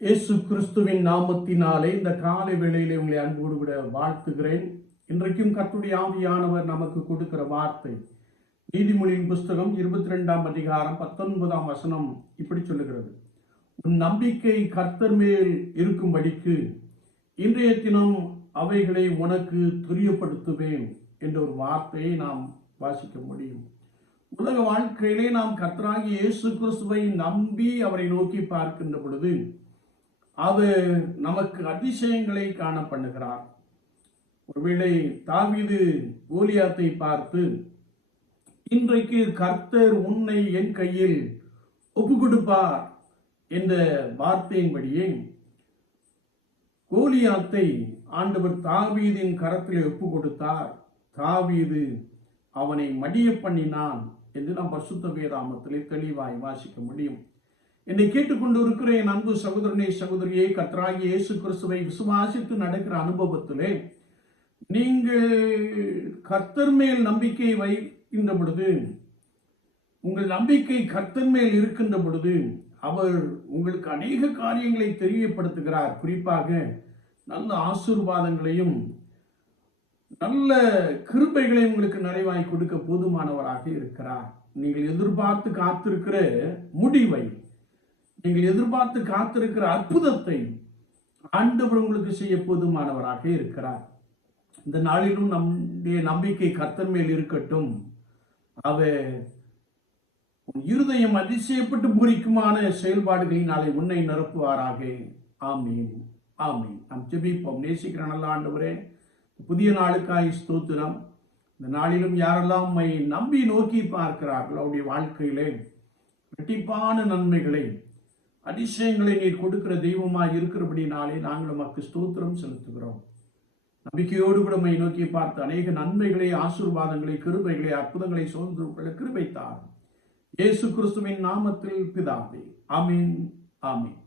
இயேசு கிறிஸ்துவின் நாமத்தினாலே இந்த காலை வேளையிலே உங்களை அன்போடு கூட வாழ்த்துகிறேன். இன்றைக்கும் கர்த்தருடைய ஆவியானவர் நமக்கு கொடுக்கிற வார்த்தை நீதிமொழியின் புஸ்தகம் 22ஆம் அதிகாரம் 19ஆம் வசனம் இப்படி சொல்லுகிறது: உன் நம்பிக்கை கர்த்தர் மேல் இருக்கும்படிக்கு இன்றைய தினம் அவைகளை உனக்கு தெரியப்படுத்துவேன் என்ற ஒரு வார்த்தையை நாம் வாசிக்க முடியும். உலக வாழ்க்கையிலே நாம் கர்த்தராகிய இயேசு கிறிஸ்துவை நம்பி அவரை நோக்கி பார்க்கின்ற பொழுது அவர் நமக்கு அதிசயங்களை காண பண்ணுகிறார். ஒருவேளை தாவீது கோலியாத்தை பார்த்து, இன்றைக்கு கர்த்தர் உன்னை என் கையில் ஒப்பு கொடுப்பார் என்ற வார்த்தையின்படியே கோலியாத்தை ஆண்டவர் தாவீதின் கரத்தில் ஒப்பு கொடுத்தார். தாவீது அவனை மடிய பண்ணினான் என்று நாம் பரிசுத்த வேதாகமத்திலே தெளிவாய் வாசிக்க முடியும். என்னை கேட்டுக்கொண்டு இருக்கிற என் அன்பு சகோதரனே, சகோதரியே, கர்த்தராகிய இயேசு கிறிஸ்துவை விசுவாசித்து நடக்கிற அனுபவத்திலே நீங்கள் கர்த்தர் மேல் நம்பிக்கை வைக்கின்ற பொழுது, உங்கள் நம்பிக்கை கர்த்தர் மேல் இருக்கின்ற பொழுது அவர் உங்களுக்கு அநேக காரியங்களை தெரியப்படுத்துகிறார். குறிப்பாக நல்ல ஆசீர்வாதங்களையும் நல்ல கிருபைகளையும் உங்களுக்கு நிறைவாய் கொடுக்க போதுமானவராக இருக்கிறார். நீங்கள் எதிர்பார்த்து காத்திருக்கிற முடிவை, நீங்கள் எதிர்பார்த்து காத்திருக்கிற அற்புதத்தை ஆண்டவர் உங்களுக்கு செய்ய போதுமானவராக இருக்கிறார். இந்த நாளிலும் நம்முடைய நம்பிக்கை கர்த்தர் மேல் இருக்கட்டும். அவர் இருதயம் அதிசயப்பட்டு பூரிக்குமான செயல்பாடுகளினாலே உன்னை நிரப்புவாராக. ஆமீன், ஆமீன். நாம் ஜெபிப்போம். நேசிக்கிற நல்ல ஆண்டவரே, புதிய நாளுக்காய் ஸ்தோத்திரம். இந்த நாளிலும் யாரெல்லாம் உம்மை நம்பி நோக்கி பார்க்கிறார்கள், அவருடைய வாழ்க்கையிலே இரட்டிப்பான நன்மைகளை, அதிசயங்களை நீர் கொடுக்கிற தெய்வமாய் இருக்கிறபடினாலே நாங்கள் உமக்கு ஸ்தோத்திரம் செலுத்துகிறோம். நம்பிக்கையோடு கூட உம்மை நோக்கி பார்த்து அநேக நன்மைகளை, ஆசீர்வாதங்களை, கிருபைகளை, அற்புதங்களை சோர்ந்து கிருபை தாரும். இயேசு கிறிஸ்துவின் நாமத்தில் பிதாவே. ஆமீன், ஆமீன்.